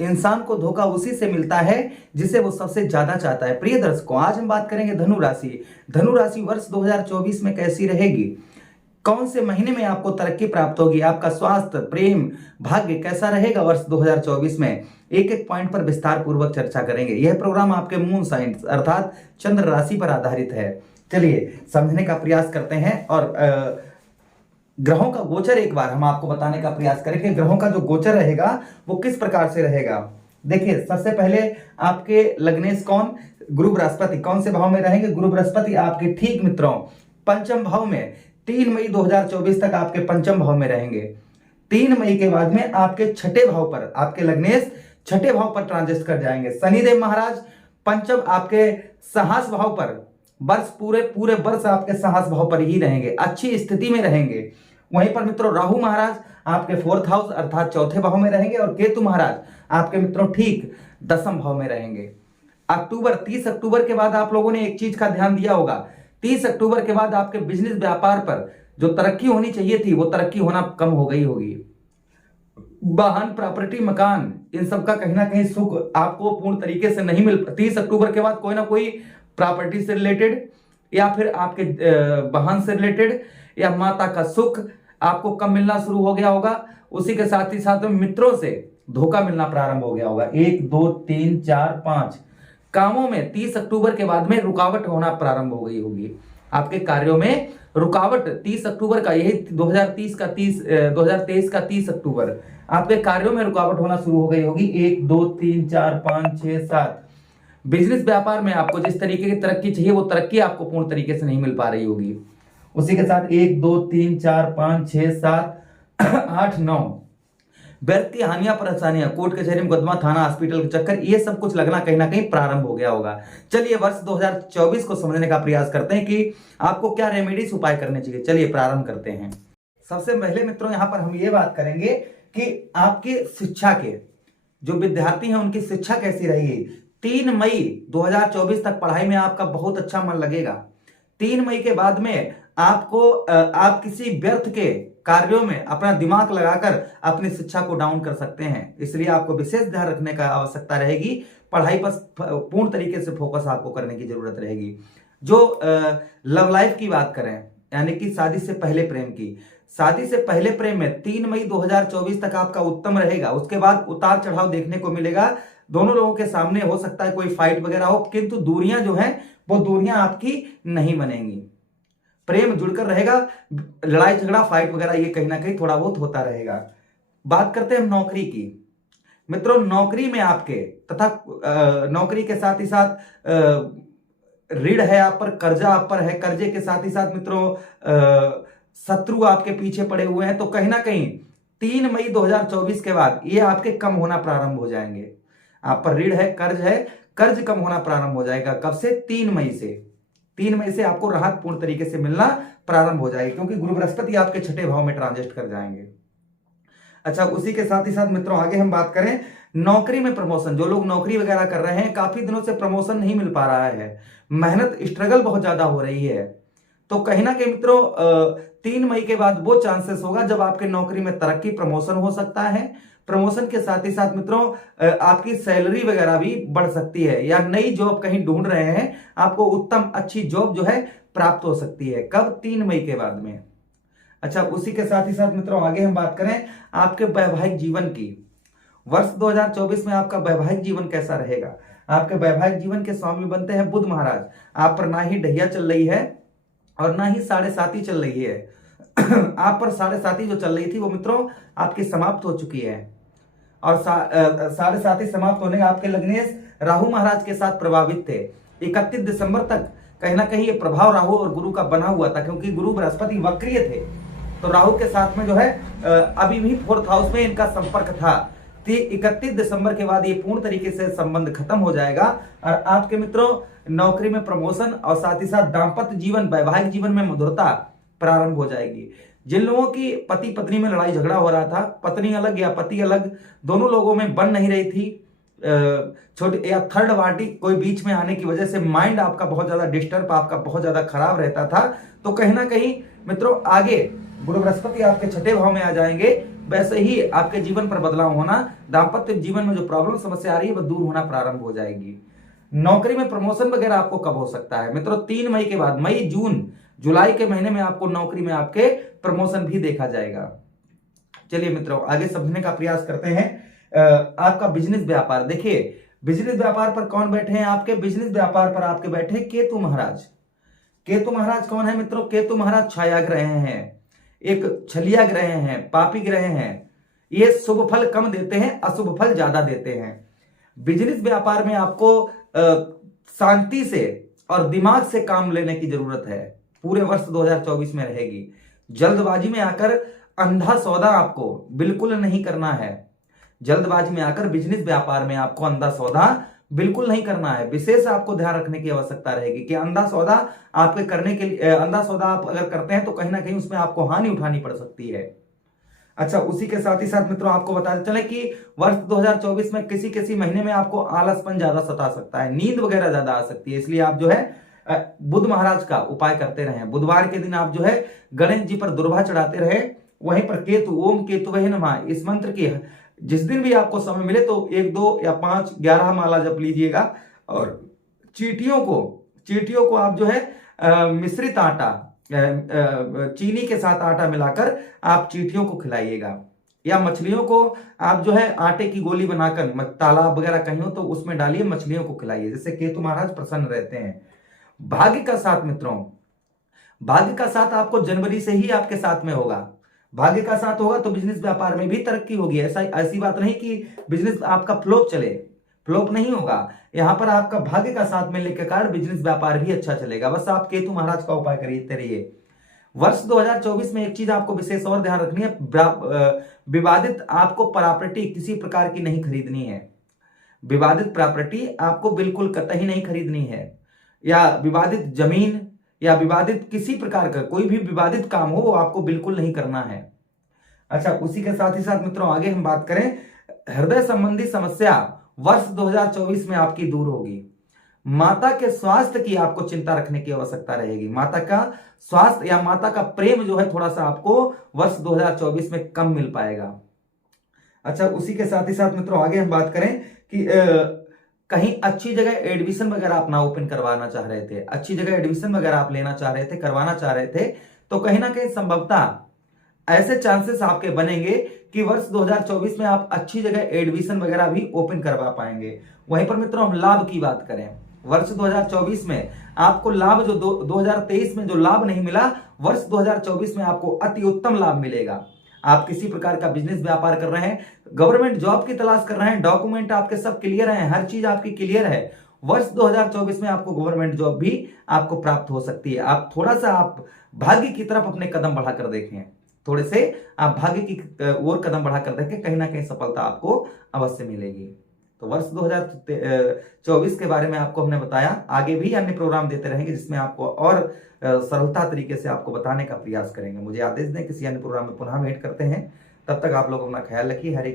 इंसान को धोखा उसी से मिलता है जिसे वो सबसे ज्यादा चाहता है। प्रिय दर्शकों, आज हम बात करेंगे धनु राशि। धनु राशि वर्ष 2024 में कैसी रहेगी, कौन से महीने में आपको तरक्की प्राप्त होगी, आपका स्वास्थ्य, प्रेम, भाग्य कैसा रहेगा वर्ष 2024 में, एक एक पॉइंट पर विस्तार पूर्वक चर्चा करेंगे। यह प्रोग्राम आपके मून साइंस अर्थात चंद्र राशि पर आधारित है। चलिए समझने का प्रयास करते हैं और ग्रहों का गोचर एक बार हम आपको बताने का प्रयास करें कि ग्रहों का जो गोचर रहेगा वो किस प्रकार से रहेगा। देखिए सबसे पहले आपके लग्नेश कौन, गुरु बृहस्पति कौन से भाव में रहेंगे। गुरु बृहस्पति आपके ठीक मित्रों पंचम भाव में 3 मई 2024 तक आपके पंचम भाव में रहेंगे। 3 मई के बाद में आपके छठे भाव पर, आपके लग्नेश छठे भाव पर ट्रांजिट कर जाएंगे। शनिदेव महाराज पंचम आपके साहस भाव पर, वर्ष पूरे पूरे वर्ष आपके साहस भाव पर ही रहेंगे, अच्छी स्थिति में रहेंगे। वहीं पर मित्रों राहु महाराज आपके 4th हाउस अर्थात चौथे भाव में रहेंगे और केतु महाराज आपके मित्रों ठीक 10वें भाव में रहेंगे। 30 अक्टूबर के बाद आप लोगों ने एक चीज का ध्यान दिया होगा, 30 अक्टूबर के बाद आपके बिजनेस व्यापार पर जो तरक्की होनी चाहिए थी वो तरक्की होना कम हो गई होगी। वाहन, प्रॉपर्टी, मकान, इन सब का कहीं ना कहीं सुख आपको पूर्ण तरीके से नहीं मिल। 30 अक्टूबर के बाद कोई ना कोई प्रॉपर्टी से रिलेटेड या फिर आपके वाहन से रिलेटेड या माता का सुख आपको कम मिलना शुरू हो गया होगा। उसी के साथ ही साथ में मित्रों से धोखा मिलना प्रारंभ हो गया होगा। 1 2 3 4 5 कामों में 30 अक्टूबर के बाद में रुकावट होना प्रारंभ हो गई होगी। आपके कार्यों में रुकावट 30 अक्टूबर का, यही 2023 का 30 अक्टूबर आपके कार्यों में रुकावट होना शुरू हो गई होगी। 1 2 3 4 5 6 7 बिजनेस व्यापार में आपको जिस तरीके की तरक्की चाहिए वो तरक्की आपको पूर्ण तरीके से नहीं मिल पा रही होगी। उसी के साथ 1 2 3 4 5 6 7 8 9 व्यर्थ की हानियां, परेशानियां, कोर्ट कचहरी, मुकदमा, थाना, हॉस्पिटल के चक्कर, ये सब कुछ लगना कहीं ना कहीं प्रारंभ हो गया होगा। चलिए वर्ष 2024 को समझने का प्रयास करते हैं कि आपको क्या रेमेडीज उपाय करने चाहिए। चलिए प्रारंभ करते हैं। सबसे पहले मित्रों यहां पर हम ये बात करेंगे कि आपकी शिक्षा के जो विद्यार्थी हैं उनकी शिक्षा कैसी रहेगी। 3 मई 2024 तक पढ़ाई में आपका बहुत अच्छा मन लगेगा। 3 मई के बाद में आपको आप किसी व्यर्थ के कार्यों में अपना दिमाग लगाकर अपनी शिक्षा को डाउन कर सकते हैं, इसलिए आपको विशेष ध्यान रखने का आवश्यकता रहेगी। पढ़ाई पर पूर्ण तरीके से फोकस आपको करने की जरूरत रहेगी। जो लव लाइफ की बात करें यानी कि शादी से पहले प्रेम की, शादी से पहले प्रेम में 3 मई 2024 तक आपका उत्तम रहेगा। उसके बाद उतार चढ़ाव देखने को मिलेगा। दोनों लोगों के सामने हो सकता है कोई फाइट वगैरह हो, किंतु दूरियां जो हैं वो दूरियां आपकी नहीं बनेंगी। प्रेम जुड़कर रहेगा, लड़ाई झगड़ा फाइट वगैरह ये कहीं ना कहीं थोड़ा बहुत होता रहेगा। बात करते हैं हम नौकरी की। मित्रों नौकरी में आपके तथा नौकरी के साथ ही साथ ऋण है आप पर, कर्जा आप पर है, कर्जे के साथ ही साथ मित्रों शत्रु आपके पीछे पड़े हुए हैं। तो कहीं ना कहीं 3 मई 2024 के बाद ये आपके कम होना प्रारंभ हो जाएंगे। आप पर ऋण है, कर्ज कम होना प्रारंभ हो जाएगा। कब से? 3 मई से। 3 मई से आपको राहत पूर्ण तरीके से मिलना प्रारंभ हो जाएगी क्योंकि गुरु बृहस्पति आपके छठे भाव में ट्रांजिट कर जाएंगे। अच्छा, उसी के साथ ही साथ मित्रों आगे हम बात करें नौकरी में प्रमोशन। जो लोग नौकरी वगैरह कर रहे हैं, काफी दिनों से प्रमोशन नहीं मिल पा रहा है, मेहनत स्ट्रगल बहुत ज्यादा हो रही है, तो कहीं ना कहीं मित्रों 3 मई के बाद वो चांसेस होगा जब आपके नौकरी में तरक्की, प्रमोशन हो सकता है। प्रमोशन के साथ ही साथ मित्रों आपकी सैलरी वगैरह भी बढ़ सकती है, या नई जॉब कहीं ढूंढ रहे हैं आपको उत्तम अच्छी जॉब जो है प्राप्त हो सकती है। कब? 3 मई के बाद में। अच्छा, उसी के साथ ही साथ मित्रों आगे हम बात करें आपके वैवाहिक जीवन की। वर्ष 2024 में आपका वैवाहिक जीवन कैसा रहेगा। आपके वैवाहिक जीवन के स्वामी बनते हैं बुध महाराज। आप पर ना ही ढैया चल रही है और ना ही साढ़े साती चल रही है। आप पर साढ़े साती जो चल रही थी वो मित्रों आपकी समाप्त हो चुकी है, और साढ़े साती समाप्त होने का आपके लग्नेश राहु महाराज के साथ प्रभावित थे। 31 दिसंबर तक कहीं ना कहीं ये प्रभाव राहु और गुरु का बना हुआ था, क्योंकि गुरु बृहस्पति वक्रीय थे, तो राहु के साथ में जो है अभी भी 4th हाउस में इनका संपर्क था। 31 दिसंबर के बाद ये पूर्ण तरीके से संबंध खत्म हो जाएगा और आपके मित्रों नौकरी में प्रमोशन और साथ ही साथ दाम्पत्य जीवन, वैवाहिक जीवन में मधुरता प्रारंभ हो जाएगी। जिन लोगों की पति पत्नी में लड़ाई झगड़ा हो रहा था, पत्नी अलग या पति अलग, दोनों लोगों में बन नहीं रही थी, छोटे या थर्ड पार्टी कोई बीच में आने की वजह से माइंड आपका बहुत ज्यादा डिस्टर्ब, आपका बहुत ज्यादा खराब रहता था, तो कहीं ना कहीं मित्रों आगे गुरु बृहस्पति आपके छठे भाव में आ जाएंगे, वैसे ही आपके जीवन पर बदलाव होना, दाम्पत्य जीवन में जो प्रॉब्लम समस्या आ रही है वह दूर होना प्रारंभ हो जाएगी। नौकरी में प्रमोशन वगैरह आपको कब हो सकता है मित्रों? 3 मई के बाद, मई जून जुलाई के महीने में आपको नौकरी में आपके प्रमोशन भी देखा जाएगा। चलिए मित्रों आगे समझने का प्रयास करते हैं। आपका बिजनेस व्यापार, देखिए बिजनेस व्यापार पर कौन बैठे हैं? आपके बिजनेस व्यापार पर आपके बैठे केतु महाराज। केतु महाराज कौन है मित्रों? केतु महाराज छाया ग्रह हैं, एक छलिया ग्रह हैं, पापी ग्रह हैं। ये शुभ फल कम देते हैं, अशुभ फल ज्यादा देते हैं। बिजनेस व्यापार में आपको शांति से और दिमाग से काम लेने की जरूरत है, पूरे वर्ष 2024 में रहेगी। जल्दबाजी में आकर अंधा सौदा आपको बिल्कुल नहीं करना है। जल्दबाजी में आकर बिजनेस व्यापार में आपको अंधा सौदा बिल्कुल नहीं करना है। विशेष आपको ध्यान रखने की आवश्यकता रहेगी कि अंधा सौदा आपके करने के लिए, अंधा सौदा आप अगर करते हैं तो कहीं ना कहीं उसमें आपको हानि उठानी पड़ सकती है। अच्छा, उसी के साथ ही साथ मित्रों आपको बताते चले कि वर्ष 2024 में किसी किसी महीने में आपको आलसपन ज्यादा सता सकता है, नींद वगैरह ज्यादा आ सकती है। इसलिए आप जो है बुध महाराज का उपाय करते रहे। बुधवार के दिन आप जो है गणेश जी पर दुर्वा चढ़ाते रहे। वहीं पर केतु, ओम केतुवे नमः, इस मंत्र की जिस दिन भी आपको समय मिले तो 1, 2 या 5, 11 माला जप लीजिएगा। और चींटियों को आप जो है मिश्रित आटा, चीनी के साथ आटा मिलाकर आप चींटियों को खिलाइएगा। या मछलियों को आप जो है आटे की गोली बनाकर तालाब वगैरह कहीं हो तो उसमें डालिए, मछलियों को खिलाइए, जिससे केतु महाराज प्रसन्न रहते हैं। भाग्य का साथ मित्रों, भाग्य का साथ आपको जनवरी से ही आपके साथ में होगा। भाग्य का साथ होगा तो बिजनेस व्यापार में भी तरक्की होगी। ऐसी बात नहीं कि बिजनेस आपका फ्लॉप चले, फ्लॉप नहीं होगा। यहां पर आपका भाग्य का साथ मिलने के कारण बिजनेस व्यापार भी अच्छा चलेगा। बस आप केतु महाराज का उपाय करते रहिए। वर्ष 2024 में एक चीज आपको विशेष और ध्यान रखनी है, विवादित आपको प्रॉपर्टी किसी प्रकार की नहीं खरीदनी है। विवादित प्रॉपर्टी आपको बिल्कुल कतई नहीं खरीदनी है, या विवादित जमीन या विवादित किसी प्रकार का कोई भी विवादित काम हो वो आपको बिल्कुल नहीं करना है। अच्छा, उसी के साथ ही साथ मित्रों आगे हम बात करें, हृदय संबंधी समस्या वर्ष 2024 में आपकी दूर होगी। माता के स्वास्थ्य की आपको चिंता रखने की आवश्यकता रहेगी। माता का स्वास्थ्य या माता का प्रेम जो है थोड़ा सा आपको वर्ष 2024 में कम मिल पाएगा। अच्छा, उसी के साथ ही साथ मित्रों आगे हम बात करें कि कहीं अच्छी जगह एडमिशन वगैरह आप ना ओपन करवाना चाह रहे थे, अच्छी जगह एडमिशन वगैरह आप लेना चाह रहे थे, करवाना चाह रहे थे, तो कहीं ना कहीं संभवतः ऐसे चांसेस आपके बनेंगे कि वर्ष 2024 में आप अच्छी जगह एडमिशन वगैरह भी ओपन करवा पाएंगे। वहीं पर मित्रों हम लाभ की बात करें, वर्ष 2024 में आपको लाभ जो 2023 में जो लाभ नहीं मिला, वर्ष 2024 में आपको अति उत्तम लाभ मिलेगा। आप किसी प्रकार का बिजनेस व्यापार कर रहे हैं, गवर्नमेंट जॉब की तलाश कर रहे हैं, डॉक्यूमेंट आपके सब क्लियर हैं, हर चीज आपकी क्लियर है, वर्ष 2024 में आपको गवर्नमेंट जॉब भी आपको प्राप्त हो सकती है। आप थोड़ा सा आप भाग्य की तरफ अपने कदम बढ़ाकर देखें, थोड़े से आप भाग्य की ओर कदम बढ़ाकर देखें, कहीं ना कहीं सफलता आपको अवश्य मिलेगी। तो वर्ष 2024 के बारे में आपको हमने बताया। आगे भी अन्य प्रोग्राम देते रहेंगे जिसमें आपको और सरलता तरीके से आपको बताने का प्रयास करेंगे। मुझे आदेश दें, किसी अन्य प्रोग्राम में पुनः भेंट करते हैं। तब तक आप लोग अपना ख्याल रखिए। हरे